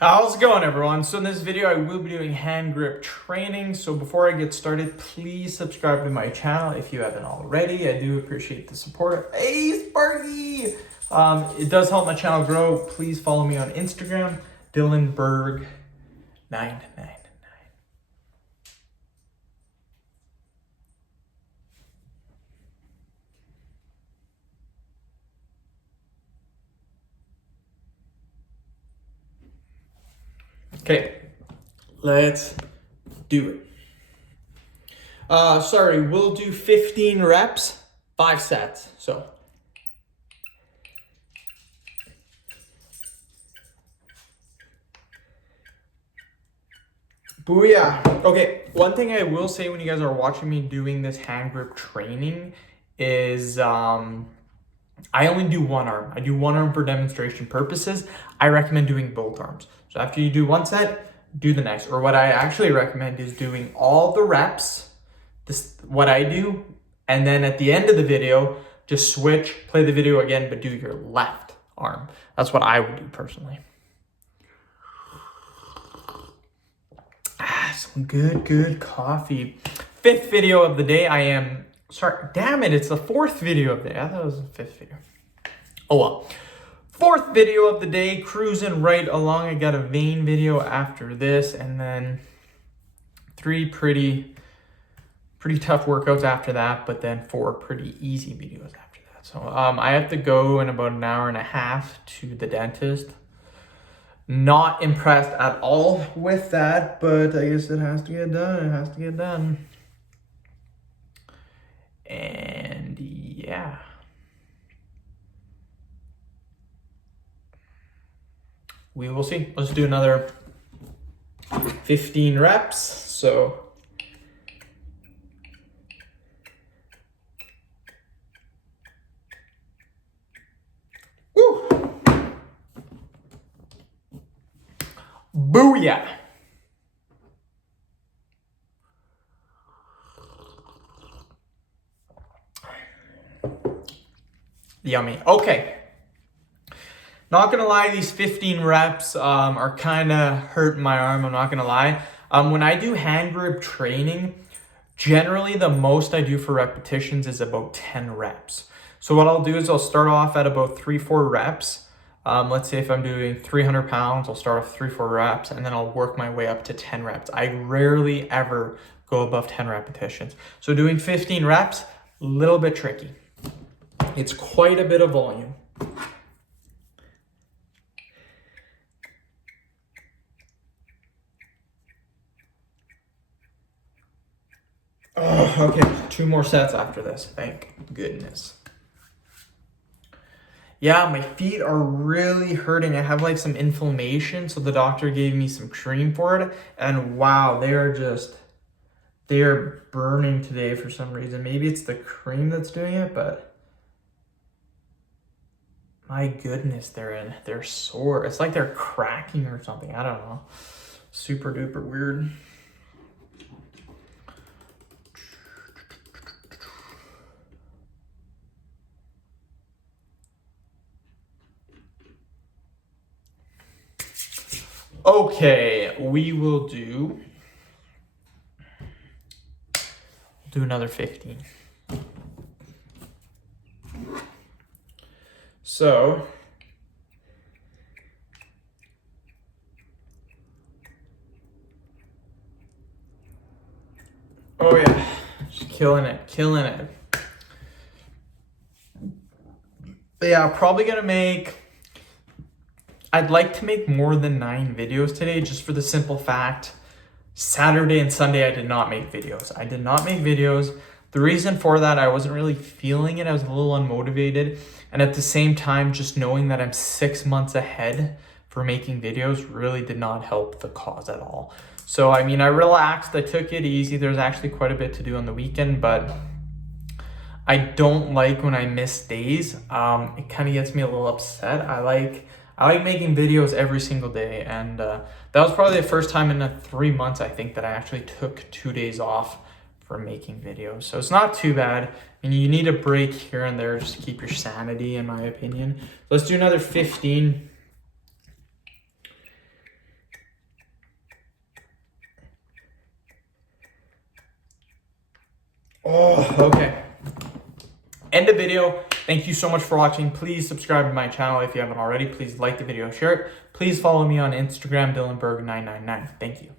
How's it going, everyone? So in this video, I will be doing hand grip training. So before I get started, please subscribe to my channel if you haven't already. I do appreciate the support. Hey, Sparky! It does help my channel grow. Please follow me on Instagram, DylanBerg999. Okay, let's do it. Sorry, we'll do 15 reps, 5 sets. So booyah. Okay, one thing I will say when you guys are watching me doing this hand grip training is I only do one arm. I do one arm for demonstration purposes. I recommend doing both arms. So after you do one set, do the next. Or what I actually recommend is doing all the reps, what I do, and then at the end of the video, just switch, play the video again, but do your left arm. That's what I would do personally. Some good coffee. 5th video of the day. Sorry, damn it, it's the 4th video of the day. I thought it was the 5th video. Oh well. 4th video of the day, cruising right along. I got a vein video after this, and then 3 pretty tough workouts after that, but then 4 pretty easy videos after that. So I have to go in about an hour and a half to the dentist. Not impressed at all with that, but I guess it has to get done. It has to get done. And yeah. We will see. Let's do another 15 reps. So woo! Booyah! Yummy. Okay. Not gonna lie, these 15 reps are kind of hurting my arm. I'm not gonna lie. When I do hand grip training, generally the most I do for repetitions is about 10 reps. So what I'll do is I'll start off at about 3-4 reps. Let's say if I'm doing 300 pounds, I'll start off 3-4 reps, and then I'll work my way up to 10 reps. I rarely ever go above 10 repetitions. So doing 15 reps, a little bit tricky. It's quite a bit of volume. Oh, okay, 2 more sets after this, thank goodness. Yeah, my feet are really hurting. I have like some inflammation, so the doctor gave me some cream for it, and wow, they are burning today for some reason. Maybe it's the cream that's doing it, but my goodness, they're sore. It's like they're cracking or something. I don't know. Super duper weird. Okay, we will do another 15. So oh yeah, just killing it. But yeah, probably gonna I'd like to make more than 9 videos today, just for the simple fact, Saturday and Sunday I did not make videos. The reason for that, I wasn't really feeling it. I was a little unmotivated. And at the same time, just knowing that I'm 6 months ahead for making videos really did not help the cause at all. So, I mean, I relaxed, I took it easy. There's actually quite a bit to do on the weekend, but I don't like when I miss days. It kind of gets me a little upset. I like making videos every single day, and that was probably the first time in 3 months, I think, that I actually took 2 days off for making videos. So it's not too bad. I mean, you need a break here and there just to keep your sanity, in my opinion. So let's do another 15. Oh, okay. End of video. Thank you so much for watching. Please subscribe to my channel if you haven't already. Please like the video, share it. Please follow me on Instagram, DylanBerg999. Thank you.